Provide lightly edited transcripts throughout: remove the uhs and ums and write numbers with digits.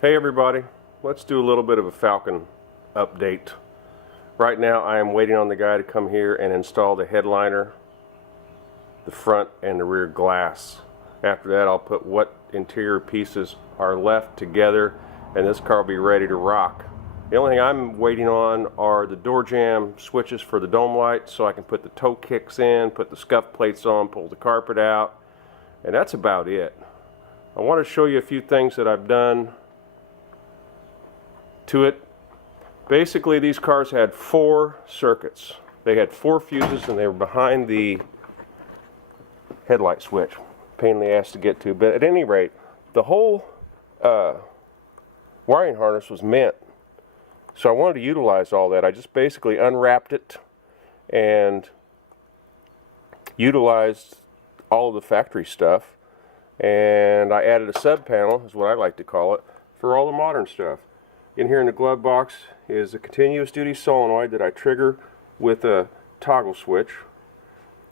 Hey everybody, let's do a little bit of a Falcon update. Right now I am waiting on the guy to come here and install the headliner, the front and the rear glass. After that I'll put what interior pieces are left together and this car will be ready to rock. The only thing I'm waiting on are the door jamb switches for the dome light so I can put the toe kicks in, put the scuff plates on, pull the carpet out, and that's about it. I want to show you a few things that I've done to it. Basically these cars had 4 circuits. They had 4 fuses and they were behind the headlight switch. Pain in the ass to get to, but at any rate the whole wiring harness was mint, so I wanted to utilize all that. I just basically unwrapped it and utilized all of the factory stuff, and I added a sub panel, is what I like to call it, for all the modern stuff. In here in the glove box is a continuous duty solenoid that I trigger with a toggle switch.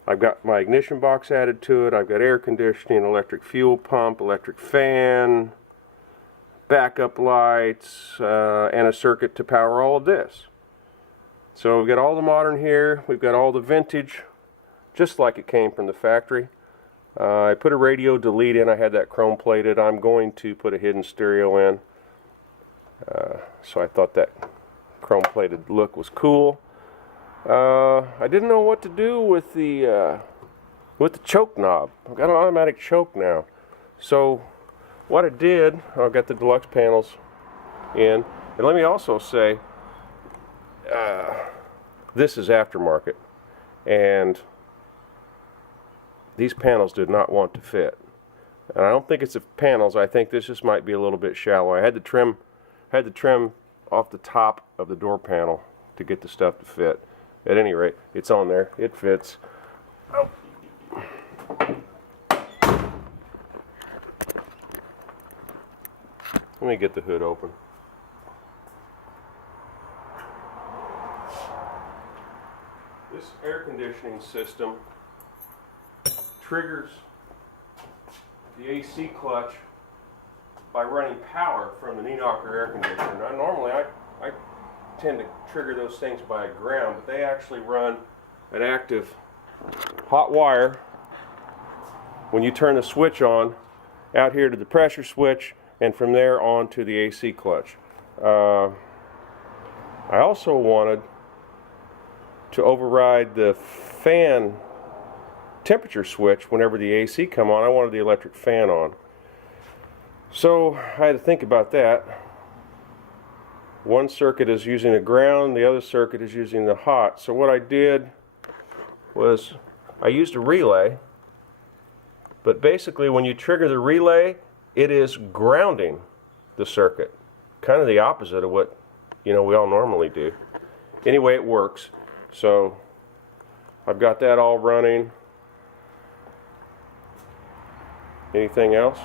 I've got my ignition box added to it. I've got air conditioning, electric fuel pump, electric fan, backup lights, and a circuit to power all of this. So we've got all the modern here. We've got all the vintage, just like it came from the factory. I put a radio delete in. I had that chrome plated. I'm going to put a hidden stereo in. So I thought that chrome plated look was cool. I didn't know what to do with the choke knob. I've got an automatic choke now. So what I did, I got the deluxe panels in, and let me also say this is aftermarket, and these panels did not want to fit. And I don't think it's the panels. I think this just might be a little bit shallow. I had to trim off the top of the door panel to get the stuff to fit. At any rate, it's on there. It fits. Oh. Let me get the hood open. This air conditioning system triggers the AC clutch by running power from the knee-knocker air conditioner. Now normally I tend to trigger those things by ground, but they actually run an active hot wire when you turn the switch on out here to the pressure switch, and from there on to the AC clutch. I also wanted to override the fan temperature switch whenever the AC come on. I wanted the electric fan on. So I had to think about that. One circuit is using the ground, the other circuit is using the hot. So what I did was I used a relay, but basically when you trigger the relay, it is grounding the circuit. Kind of the opposite of what we all normally do. Anyway, it works. So I've got that all running. Anything else?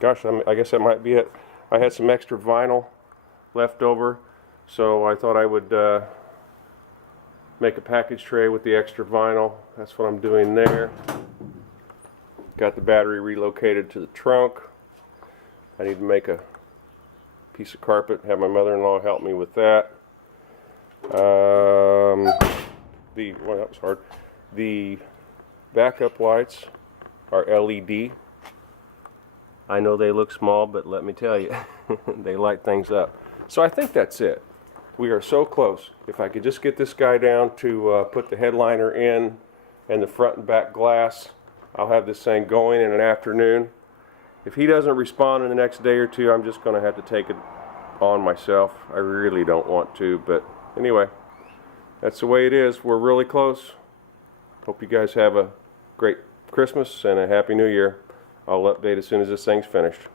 Gosh, I guess that might be it. I had some extra vinyl left over, so I thought I would make a package tray with the extra vinyl. That's what I'm doing there. Got the battery relocated to the trunk. I need to make a piece of carpet, have my mother-in-law help me with that. Well, that was hard. The backup lights are LED. I know they look small, but let me tell you, they light things up. So I think that's it. We are so close. If I could just get this guy down to put the headliner in and the front and back glass, I'll have this thing going in an afternoon. If he doesn't respond in the next day or two, I'm just going to have to take it on myself. I really don't want to, but anyway, that's the way it is. We're really close. Hope you guys have a great Christmas and a Happy New Year. I'll update as soon as this thing's finished.